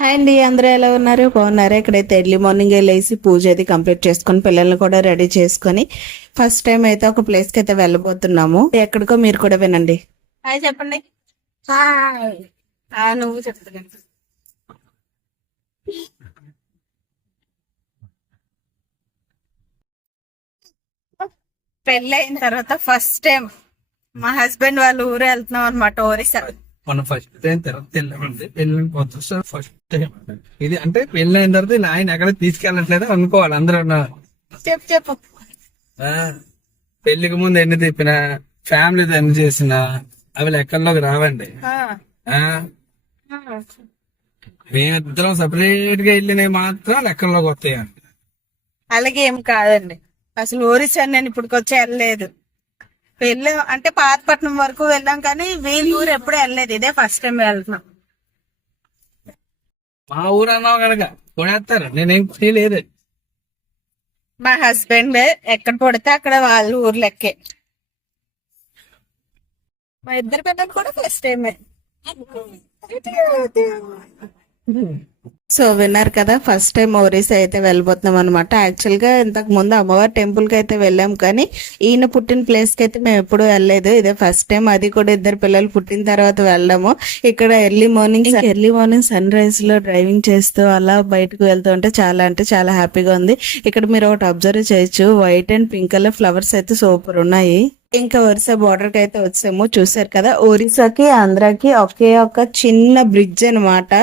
Hi అండి, అందరూ ఎలా ఉన్నారు? బాగున్నారా? ఇక్కడైతే ఎర్లీ మార్నింగ్ లేసి పూజ అయితే కంప్లీట్ చేసుకొని పిల్లల్ని కూడా రెడీ చేసుకొని ఫస్ట్ టైం అయితే ఒక ప్లేస్ కి అయితే వెళ్ళబోతున్నాము. ఎక్కడికో మీరు కూడా వినండి. హాయ్ చెప్పండి. హాయ్. నువ్వు చెప్తా. పెళ్ళి అయిన తర్వాత ఫస్ట్ టైం మా హస్బెండ్ వాళ్ళ ఊరు వెళ్తున్నాం అనమాట, ఒరిస్సా. మన ఫస్ట్ టైం తర్వాత వెళ్ళామండి. వెళ్ళిన కొత్త ఫస్ట్ టైం ఇది. అంటే పెళ్ళైన తర్వాత ఇలా ఆయన ఎక్కడ తీసుకెళ్ళట్లేదు అనుకోవాలి అందరూ. చెప్పు. పెళ్లికి ముందు ఎన్ని తిప్పినా, ఫ్యామిలీతో ఎన్ని చేసినా అవి లెక్కల్లోకి రావండి. మేమిద్దరం సపరేట్ గా వెళ్ళినవి మాత్రం లెక్కల్లోకి వస్తాయండి. అలాగే ఏం కాదండి, అసలు ఒరిస్సా నేను ఇప్పటికొచ్చి వెళ్ళలేదు. వెళ్ళాం అంటే పాతపట్నం వరకు వెళ్ళాం, కానీ వీళ్ళ ఊరు ఎప్పుడు వెళ్ళలేదు. ఇదే ఫస్ట్ టైం వెళ్తున్నాం. మా ఊరు అన్నావు కనుక కొనేస్తారు, నేనేం చేయలేదు. మా హస్బెండ్ ఎక్కడ పడితే అక్కడ వాళ్ళ ఊరు లెక్కే. మా ఇద్దరు పిల్లలు కూడా ఫస్ట్ టైమే. సో విన్నారు కదా, ఫస్ట్ టైం ఒరిస్సా అయితే వెళ్ళిపోతున్నాం అనమాట. యాక్చువల్ గా ఇంతకు ముందు అమ్మవారి టెంపుల్ కి అయితే వెళ్ళాం, కానీ ఈయన పుట్టిన ప్లేస్ కి అయితే మేము ఎప్పుడు వెళ్ళలేదు. ఇదే ఫస్ట్ టైం, అది కూడా ఇద్దరు పిల్లలు పుట్టిన తర్వాత వెళ్ళాము. ఇక్కడ ఎర్లీ మార్నింగ్ సన్ రైజ్ లో డ్రైవింగ్ చేస్తూ అలా బయటకు వెళ్తూ ఉంటే చాలా అంటే చాలా హ్యాపీగా ఉంది. ఇక్కడ మీరు ఒకటి అబ్జర్వ్ చేయొచ్చు, white and pink colour flowers అయితే సూపర్ ఉన్నాయి. ఇంకా ఒరిస్సా బోర్డర్ కి అయితే వచ్చాము. చూసారు కదా, ఒరిస్సాకి ఆంధ్రాకి ఒకే ఒక చిన్న బ్రిడ్జ్ అనమాట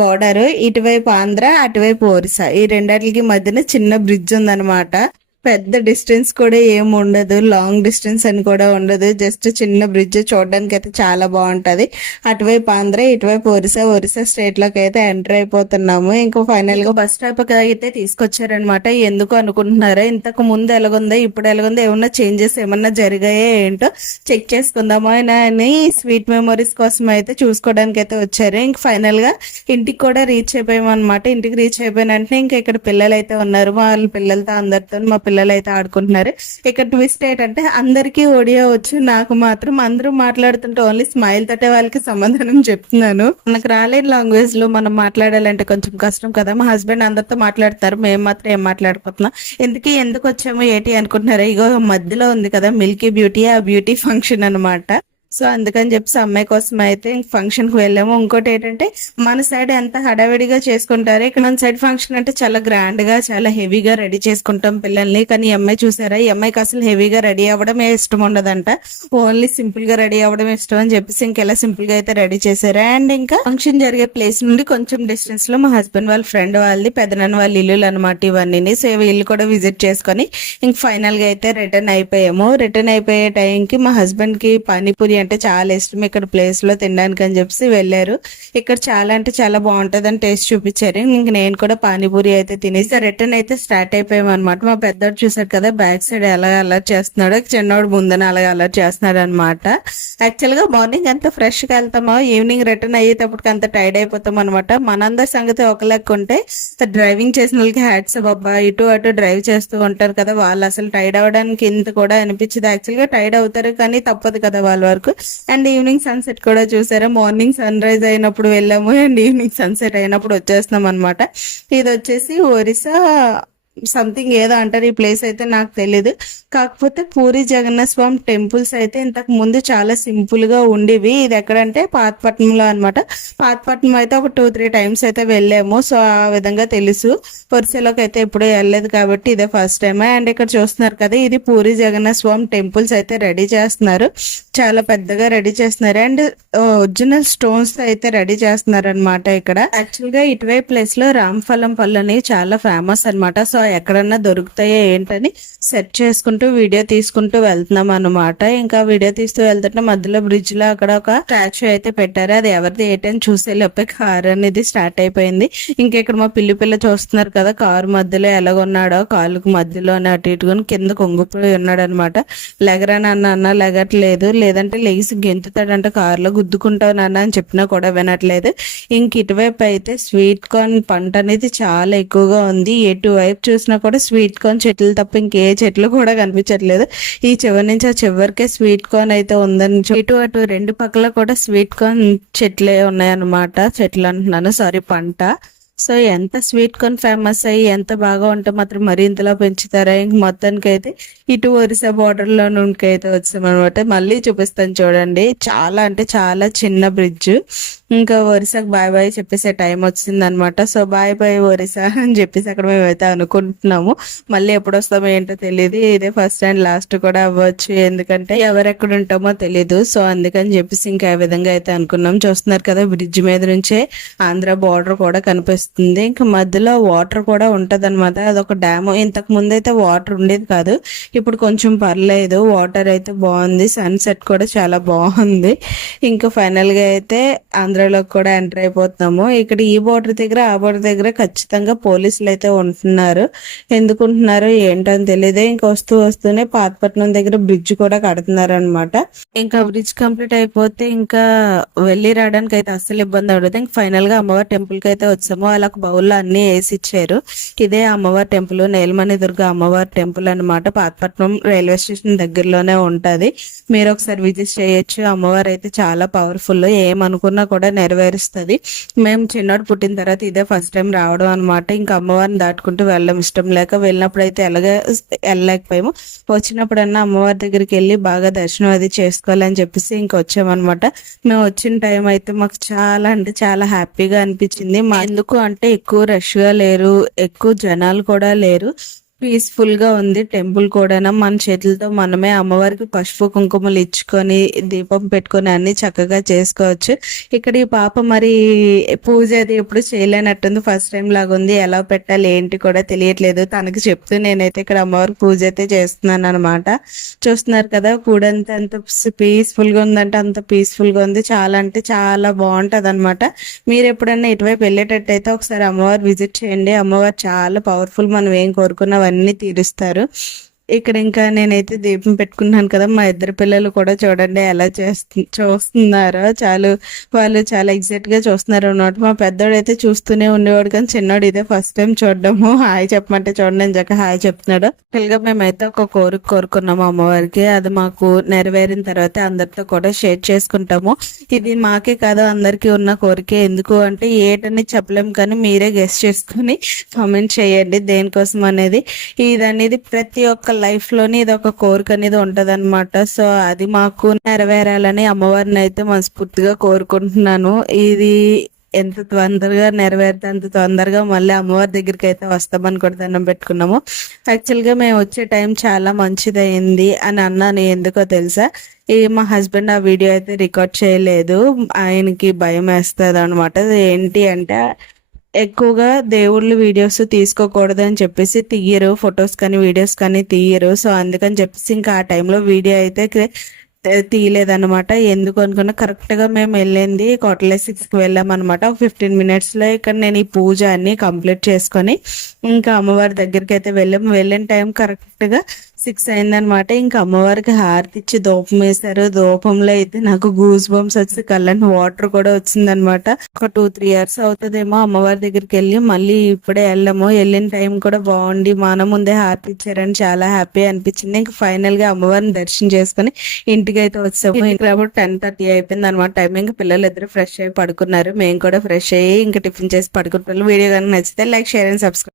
బోర్డర్. ఇటువైపు ఆంధ్ర, అటువైపు ఒరిస్సా, ఈ రెండాటికి మధ్యన చిన్న బ్రిడ్జ్ ఉందన్నమాట. పెద్ద డిస్టెన్స్ కూడా ఏం ఉండదు, లాంగ్ డిస్టెన్స్ అని కూడా ఉండదు, జస్ట్ చిన్న బ్రిడ్జ్. చూడడానికి అయితే చాలా బాగుంటది. అటువైపు ఆంధ్ర, ఇటువైపు ఒరిస్సా స్టేట్ లోకి అయితే ఎంటర్ అయిపోతున్నాము. ఇంకా ఫైనల్ గా బస్ స్టాప్ అయితే తీసుకొచ్చారనమాట. ఎందుకు అనుకుంటున్నారా? ఇంతకు ముందు ఎలాగుందో ఇప్పుడు ఎలాగుందో, ఏమన్నా చేంజెస్ ఏమన్నా జరిగాయో ఏంటో చెక్ చేసుకుందామా అని స్వీట్ మెమరీస్ కోసం అయితే చూసుకోవడానికి అయితే వచ్చారు. ఇంక ఫైనల్ గా ఇంటికి కూడా రీచ్ అయిపోయాం అనమాట. ఇంటికి రీచ్ అయిపోయిన వెంటనే ఇంకా ఇక్కడ పిల్లలు అయితే ఉన్నారు. వాళ్ళ పిల్లలతో అందరితో మా పిల్లలు అయితే ఆడుకుంటున్నారు. ఇక్కడ ట్విస్ట్ ఏంటంటే అందరికీ ఒడియా వచ్చు, నాకు మాత్రం అందరూ మాట్లాడుతుంటే ఓన్లీ స్మైల్ తోటే వాళ్ళకి సమాధానం చెప్తున్నాను. మనకు రాలేని లాంగ్వేజ్ లో మనం మాట్లాడాలంటే కొంచెం కష్టం కదా. మా హస్బెండ్ అందరితో మాట్లాడతారు, మేము మాత్రం ఏం మాట్లాడుకుంటున్నాం. ఎందుకు వచ్చాము ఏంటి అనుకుంటున్నారు? ఇగో మధ్యలో ఉంది కదా మిల్కీ బ్యూటీ, ఆ బ్యూటీ ఫంక్షన్ అనమాట. సో అందుకని చెప్పి అమ్మాయి కోసం అయితే ఫంక్షన్ కి వెళ్ళాము. ఇంకోటి ఏంటంటే మన సైడ్ ఎంత హడావిడిగా చేసుకుంటారు, ఇక్కడ మన సైడ్ ఫంక్షన్ అంటే చాలా గ్రాండ్ గా చాలా హెవీగా రెడీ చేసుకుంటాం పిల్లల్ని. కానీ ఈ అమ్మాయి చూసారా, ఈ అమ్మాయికి అసలు హెవీగా రెడీ అవ్వడం ఇష్టం ఉండదంట, ఓన్లీ సింపుల్ గా రెడీ అవ్వడం ఇష్టం అని చెప్పేసి ఇంకెలా సింపుల్ గా అయితే రెడీ చేశారు. అండ్ ఇంకా ఫంక్షన్ జరిగే ప్లేస్ నుండి కొంచెం డిస్టెన్స్ లో మా హస్బెండ్ వాళ్ళ ఫ్రెండ్ వాళ్ళది పెదనాన్న వాళ్ళ ఇల్లు అనమాట ఇవన్నీ. సో ఇల్లు కూడా విజిట్ చేసుకొని ఇంక ఫైనల్ గా అయితే రిటర్న్ అయిపోయాము. రిటర్న్ అయిపోయే టైంకి మా హస్బెండ్ కి పానీపూరి అంటే చాలా ఇష్టం. ఇక్కడ ప్లేస్ లో తినడానికి అని చెప్పి వెళ్ళారు. ఇక్కడ చాలా అంటే చాలా బాగుంటది అని టేస్ట్ చూపించారు. ఇంక నేను కూడా పానీపూరి అయితే తినేసి రిటర్న్ అయితే స్టార్ట్ అయిపోయాం అనమాట. మా పెద్దోడు చూసారు కదా బ్యాక్ సైడ్ ఎలా అలర్ట్ చేస్తున్నాడు, చిన్నోడు ముందన అలాగే అలర్ట్ చేస్తున్నాడు అనమాట. యాక్చువల్ గా మార్నింగ్ అంతా ఫ్రెష్ గా వెళ్తామా, ఈవినింగ్ రిటర్న్ అయ్యేటప్పటికి అంత టైర్డ్ అయిపోతాం అనమాట. మనందరి సంగతి ఒక లెక్క ఉంటే డ్రైవింగ్ చేసిన వాళ్ళకి హ్యాట్స్ బాబా, ఇటు అటు డ్రైవ్ చేస్తూ ఉంటారు కదా, వాళ్ళు అసలు టైర్డ్ అవ్వడానికి ఇంత కూడా అనిపించదు. యాక్చువల్ గా టైర్డ్ అవుతారు కానీ తప్పదు కదా వాళ్ళ వరకు. అండ్ ఈవినింగ్ సన్సెట్ కూడా చూసారా, మార్నింగ్ సన్ రైజ్ అయినప్పుడు వెళ్ళాము అండ్ ఈవినింగ్ సన్సెట్ అయినప్పుడు వచ్చేస్తున్నాం అనమాట. ఇది వచ్చేసి ఒరిస్సా సంథింగ్ ఏదో అంటారు, ఈ ప్లేస్ అయితే నాకు తెలియదు. కాకపోతే పూరి జగన్నాథ స్వామి టెంపుల్స్ అయితే ఇంతకు ముందు చాలా సింపుల్ గా ఉండేవి. ఇది ఎక్కడంటే పాతపట్నంలో అనమాట. పాతపట్నం అయితే ఒక 2-3 టైమ్స్ అయితే వెళ్ళాము. సో ఆ విధంగా తెలుసు. ఒరిస్సాలోకి అయితే ఎప్పుడూ వెళ్ళలేదు కాబట్టి ఇదే ఫస్ట్ టైం. అండ్ ఇక్కడ చూస్తున్నారు కదా, ఇది పూరి జగన్నాథ స్వామి టెంపుల్స్ అయితే రెడీ చేస్తున్నారు, చాలా పెద్దగా రెడీ చేస్తున్నారు. అండ్ ఒరిజినల్ స్టోన్స్ అయితే రెడీ చేస్తున్నారు అనమాట. ఇక్కడ యాక్చువల్ గా ఇటువైపు ప్లేస్ లో రామఫలం పళ్ళు అనేవి చాలా ఫేమస్ అనమాట. సో ఎక్కడన్నా దొరుకుతాయో ఏంటని సెర్చ్ చేసుకుంటూ వీడియో తీసుకుంటూ వెళ్తున్నాం అనమాట. ఇంకా వీడియో తీస్తూ వెళ్తుంటే మధ్యలో బ్రిడ్జ్ లో అక్కడ ఒక స్టాచ్యూ అయితే పెట్టారు. అది ఎవరిది ఏంటని చూసే లోపే కార్ అనేది స్టార్ట్ అయిపోయింది. ఇంకా ఇక్కడ మా పిల్ల చూస్తున్నారు కదా, కారు మధ్యలో ఎలాగొన్నాడో, కాలుకు మధ్యలో అటు ఇటుకొని కింద కొంగిపోయి ఉన్నాడు అనమాట. లెగరాని అన్న లెగట్లేదు, లేదంటే లెగిసి గెంతుతాడంటే కారులో గుద్దుకుంటానన్నా అని చెప్పినా కూడా వినట్లేదు. ఇంక ఇటువైపు అయితే స్వీట్ కార్న్ పంట అనేది చాలా ఎక్కువగా ఉంది. ఎటువైపు చూసినా కూడా స్వీట్ కార్న్ చెట్లు తప్ప ఇంకే చెట్లు కూడా కనిపించట్లేదు. ఈ చివరి నుంచి ఆ చివరికే స్వీట్ కార్న్ అయితే ఉందని ఇటు అటు రెండు పక్కల కూడా స్వీట్ కార్న్ చెట్లే ఉన్నాయన్నమాట. చెట్లు అంటున్నాను, సారీ, పంట. సో ఎంత స్వీట్ కార్న్ ఫేమస్ అయ్యి ఎంత బాగా ఉంటే మాత్రం మరి ఇంతలా పెంచుతారా. ఇంక మొత్తానికి అయితే ఇటు ఒరిస్సా బార్డర్ లో నుండి అయితే వచ్చామన్నమాట. మళ్ళీ చూపిస్తాను చూడండి. చాలా అంటే చాలా చిన్న బ్రిడ్జ్. ఇంకా ఒరిస్సాకి బాయ్ బాయ్ చెప్పేసే టైం వచ్చింది అనమాట. సో బాయ్ బాయ్ ఒరిస్సా అని చెప్పేసి అక్కడ మేమైతే అనుకుంటున్నాము. మళ్ళీ ఎప్పుడు వస్తామో ఏంటో తెలియదు. ఇదే ఫస్ట్ అండ్ లాస్ట్ కూడా అవ్వచ్చు, ఎందుకంటే ఎవరెక్కడ ఉంటామో తెలీదు. సో అందుకని చెప్పేసి ఇంకా ఆ విధంగా అయితే అనుకున్నాం. చూస్తున్నారు కదా, బ్రిడ్జ్ మీద నుంచే ఆంధ్ర బార్డర్ కూడా కనిపిస్తుంది. ఇంకా మధ్యలో వాటర్ కూడా ఉంటది అనమాట. అదొక డ్యామ్. ఇంతకు ముందు అయితే వాటర్ ఉండేది కాదు, ఇప్పుడు కొంచెం పర్లేదు, వాటర్ అయితే బాగుంది. సన్సెట్ కూడా చాలా బాగుంది. ఇంకా ఫైనల్ గా అయితే ఆంధ్రాలోకి కూడా ఎంటర్ అయిపోతున్నాము. ఇక్కడ ఈ బోర్డర్ దగ్గర ఆ బోర్డర్ దగ్గర ఖచ్చితంగా పోలీసులు అయితే ఉంటున్నారు. ఎందుకు ఉంటున్నారో ఏంటని తెలియదు. ఇంకా వస్తూనే పాతపట్నం దగ్గర బ్రిడ్జ్ కూడా కడుతున్నారు అనమాట. ఇంకా బ్రిడ్జ్ కంప్లీట్ అయిపోతే ఇంకా వెళ్ళి రావడానికి అయితే అస్సలు ఇబ్బంది అవుతుంది. ఇంకా ఫైనల్ గా అమ్మవారి టెంపుల్ కి అయితే వచ్చాము. వాళ్ళకి బౌల్లో అన్ని వేసి ఇచ్చారు. ఇదే అమ్మవారి టెంపుల్, నేలమణి దుర్గ అమ్మవారి టెంపుల్ అనమాట. పాతపట్నం రైల్వే స్టేషన్ దగ్గరలోనే ఉంటది. మీరు ఒకసారి విజిట్ చేయొచ్చు. అమ్మవారు అయితే చాలా పవర్ఫుల్, ఏమనుకున్నా కూడా నెరవేరుస్తుంది. మేము చిన్నోడు పుట్టిన తర్వాత ఇదే ఫస్ట్ టైం రావడం అనమాట. ఇంకా అమ్మవారిని దాటుకుంటూ వెళ్ళడం ఇష్టం లేక వెళ్ళినప్పుడు అయితే వెళ్ళలేకపోయాము. వచ్చినప్పుడన్నా అమ్మవారి దగ్గరికి వెళ్ళి బాగా దర్శనం అది చేసుకోవాలని చెప్పేసి ఇంకా వచ్చామన్నమాట. మేము వచ్చిన టైం అయితే మాకు చాలా అంటే చాలా హ్యాపీగా అనిపించింది. ఎందుకు అంటే ఎక్కువ రష్ గా లేరు, ఎక్కువ జనాలు కూడా లేరు, పీస్ఫుల్ గా ఉంది టెంపుల్ కూడా. మన చేతులతో మనమే అమ్మవారికి పసుపు కుంకుమలు ఇచ్చుకొని దీపం పెట్టుకొని అన్ని చక్కగా చేసుకోవచ్చు. ఇక్కడ ఈ పాప మరి పూజ అది ఎప్పుడు చేయలేనట్టుంది, ఫస్ట్ టైం లాగా ఉంది. ఎలా పెట్టాలి ఏంటి కూడా తెలియట్లేదు. తనకి చెప్తూ నేనైతే ఇక్కడ అమ్మవారికి పూజ అయితే చేస్తున్నాను అనమాట. చూస్తున్నారు కదా, కూడంతా ఎంత పీస్ఫుల్ గా ఉందంటే అంత పీస్ఫుల్ గా ఉంది. చాలా అంటే చాలా బాగుంటది అనమాట. మీరు ఎప్పుడన్నా ఇటువైపు వెళ్ళేటట్టయితే ఒకసారి అమ్మవారు విజిట్ చేయండి. అమ్మవారు చాలా పవర్ఫుల్. మనం ఏం కోరుకున్నా అవన్నీ తీరుస్తారు. ఇక్కడ ఇంకా నేనైతే దీపం పెట్టుకున్నాను కదా, మా ఇద్దరు పిల్లలు కూడా చూడండి ఎలా చూస్తున్నారో. వాళ్ళు చాలా ఎగ్జైట్ గా చూస్తున్నారు అన్నమాట. మా పెద్దోడు అయితే చూస్తూనే ఉండేవాడు, కానీ చిన్నోడు ఇదే ఫస్ట్ టైం చూడడము. హాయ్ చెప్పమంటే చూడండి అని చెప్పి హాయ్ చెప్తున్నాడు. గా మేమైతే ఒక కోరుకున్నాము అమ్మవారికి. అది మాకు నెరవేరిన తర్వాత అందరితో కూడా షేర్ చేసుకుంటాము. ఇది మాకే కాదు అందరికీ ఉన్న కోరికే. ఎందుకు అంటే ఏటని చెప్పలేము, కానీ మీరే గెస్ట్ చేసుకుని కామెంట్ చేయండి దేనికోసం అనేది. ఇది అనేది ప్రతి ఒక్క లైఫ్ లోని ఇది ఒక కోరిక అనేది ఉంటది అనమాట. సో అది మాకు నెరవేరాలని అమ్మవారిని అయితే మనస్ఫూర్తిగా కోరుకుంటున్నాను. ఇది ఎంత తొందరగా నెరవేరితే అంత తొందరగా మళ్ళీ అమ్మవారి దగ్గరికి అయితే వస్తామని కూడా దండం పెట్టుకున్నాము. యాక్చువల్ గా మేము వచ్చే టైం చాలా మంచిదయింది అని అన్నాను. ఎందుకో తెలుసా, మా హస్బెండ్ ఆ వీడియో అయితే రికార్డ్ చేయలేదు, ఆయనకి భయం వేస్తుంది అనమాట. ఏంటి అంటే ఎక్కువగా దేవుళ్ళ వీడియోస్ తీసుకోకూడదు అని చెప్పేసి తీయరు, ఫొటోస్ కానీ వీడియోస్ కానీ తీయరు. సో అందుకని చెప్పేసి ఇంకా ఆ టైంలో వీడియో అయితే తీయలేదన్నమాట. ఎందుకు అనుకున్నా, కరెక్ట్ గా మేము వెళ్ళింది కోటలే 6కి వెళ్ళామన్నమాట. ఒక 15 minutes లో ఇక్కడ నేను ఈ పూజ అన్ని కంప్లీట్ చేసుకొని ఇంకా అమ్మవారి దగ్గరికి అయితే వెళ్ళిన టైం కరెక్ట్ గా 6 అయిందనమాట. ఇంకా అమ్మవారికి హారతి ఇచ్చి ధూపం వేశారు. ధూపంలో అయితే నాకు గూస్ బంప్స్ వచ్చి కళ్ళని వాటర్ కూడా వచ్చిందనమాట. ఒక 2-3 years అవుతుందేమో అమ్మవారి దగ్గరికి వెళ్ళి మళ్ళీ ఇప్పుడే వెళ్ళాము. వెళ్ళిన టైం కూడా బాగుండి మన ముందే హారతి ఇచ్చారని చాలా హ్యాపీ అనిపించింది. ఇంకా ఫైనల్ గా అమ్మవారిని దర్శనం చేసుకుని ఇంటికి అయితే వచ్చాము. ఇంకా 10:30 అయిపోయింది అనమాట టైం. ఇంకా పిల్లలు ఇద్దరు ఫ్రెష్ అయ్యి పడుకున్నారు. మేము కూడా ఫ్రెష్ అయ్యి ఇంకా టిఫిన్ చేసి పడుకుంటున్నాం. వీడియో కనుక నచ్చితే లైక్, షేర్ అండ్ సబ్స్క్రైబ్.